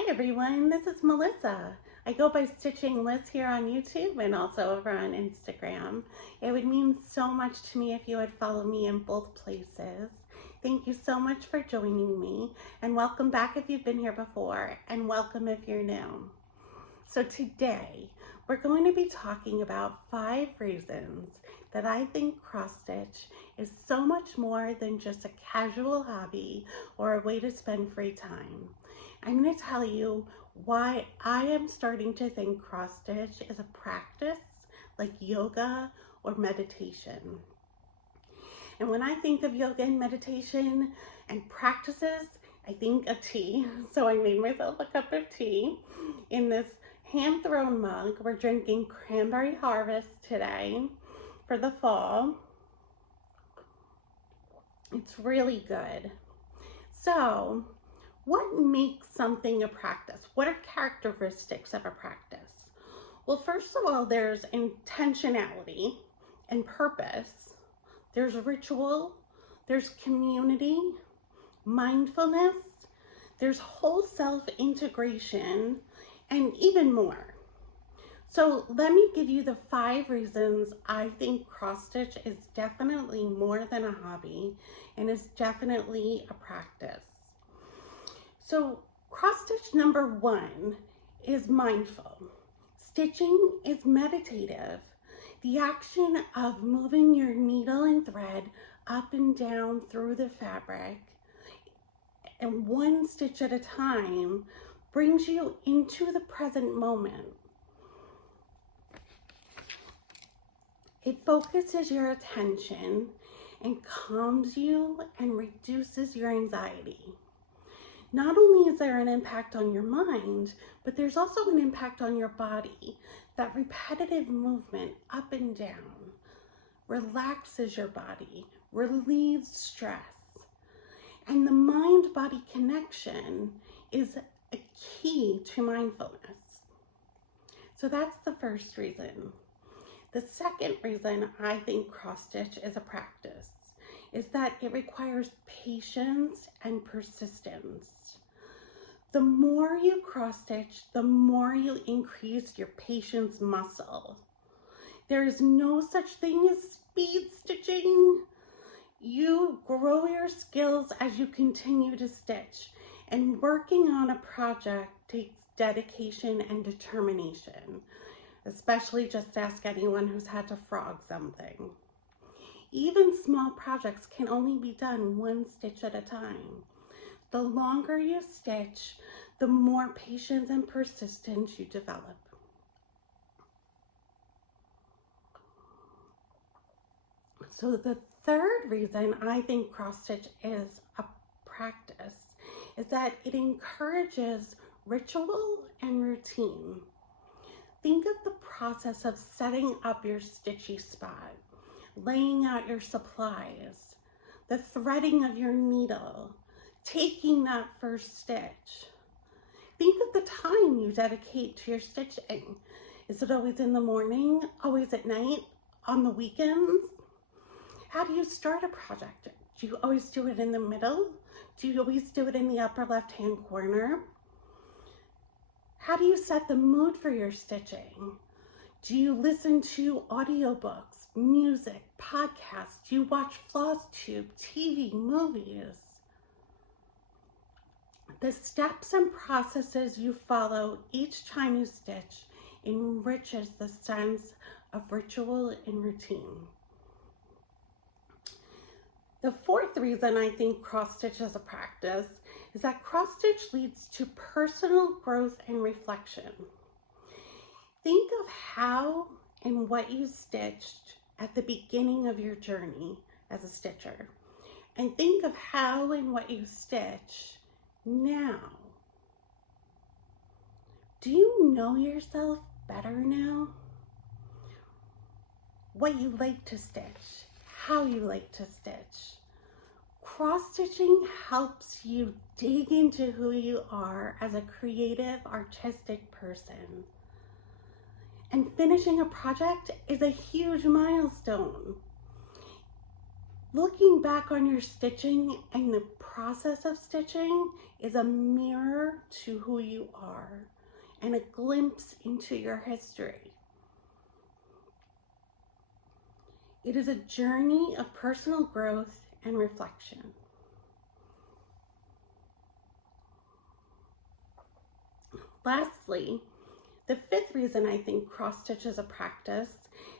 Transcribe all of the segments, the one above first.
Hi everyone, this is Melissa. I go by Stitching Liz here on YouTube and also over on Instagram. It would mean so much to me if you would follow me in both places. Thank you so much for joining me, and welcome back if you've been here before, and welcome if you're new. So today, we're going to be talking about 5 reasons that I think cross-stitch is so much more than just a casual hobby or a way to spend free time. I'm going to tell you why I am starting to think cross-stitch is a practice like yoga or meditation. And when I think of yoga and meditation and practices, I think of tea. So I made myself a cup of tea in this hand-thrown mug. We're drinking Cranberry Harvest today for the fall. It's really good. So, what makes something a practice? What are characteristics of a practice? Well, first of all, there's intentionality and purpose. There's ritual, there's community, mindfulness, there's whole self integration, and even more. So let me give you the 5 reasons I think cross-stitch is definitely more than a hobby and is definitely a practice. So cross-stitch number 1 is mindful. Stitching is meditative. The action of moving your needle and thread up and down through the fabric and one stitch at a time brings you into the present moment. It focuses your attention and calms you and reduces your anxiety. Not only is there an impact on your mind, but there's also an impact on your body. That repetitive movement up and down relaxes your body, relieves stress. And the mind-body connection is a key to mindfulness. So that's the first reason. The second reason I think cross-stitch is a practice is that it requires patience and persistence. The more you cross-stitch, the more you increase your patience muscle. There is no such thing as speed stitching. You grow your skills as you continue to stitch, and working on a project takes dedication and determination. Especially just ask anyone who's had to frog something. Even small projects can only be done 1 stitch at a time. The longer you stitch, the more patience and persistence you develop. So the third reason I think cross-stitch is a practice is that it encourages ritual and routine. Think of the process of setting up your stitchy spot, laying out your supplies, the threading of your needle, taking that first stitch. Think of the time you dedicate to your stitching. Is it always in the morning, always at night, on the weekends? How do you start a project? Do you always do it in the middle? Do you always do it in the upper left-hand corner? How do you set the mood for your stitching? Do you listen to audiobooks, music, podcasts? Do you watch Flosstube, TV, movies? The steps and processes you follow each time you stitch enriches the sense of ritual and routine. The fourth reason I think cross-stitch is a practice is that cross-stitch leads to personal growth and reflection. Think of how and what you stitched at the beginning of your journey as a stitcher, and think of how and what you stitch now. Do you know yourself better now? What you like to stitch, how you like to stitch. Cross-stitching helps you dig into who you are as a creative, artistic person. And finishing a project is a huge milestone. Looking back on your stitching and the process of stitching is a mirror to who you are and a glimpse into your history. It is a journey of personal growth and reflection. Lastly, the fifth reason I think cross stitch is a practice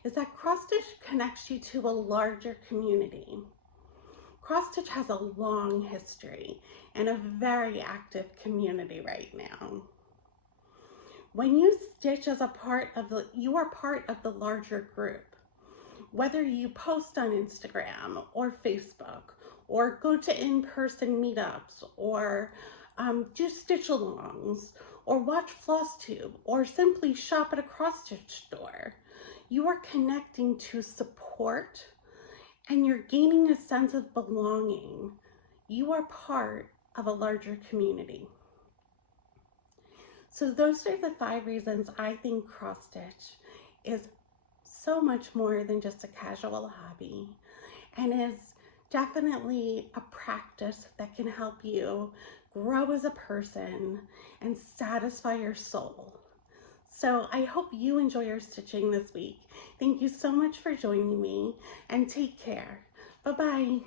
is that cross stitch connects you to a larger community. Cross stitch has a long history and a very active community right now. When you stitch as a part of you are part of the larger group. Whether you post on Instagram or Facebook, or go to in-person meetups, or do stitch-alongs, or watch Flosstube, or simply shop at a cross-stitch store, you are connecting to support and you're gaining a sense of belonging. You are part of a larger community. So those are the 5 reasons I think cross-stitch is so much more than just a casual hobby, and is definitely a practice that can help you grow as a person and satisfy your soul. So I hope you enjoy your stitching this week. Thank you so much for joining me, and take care. Bye-bye.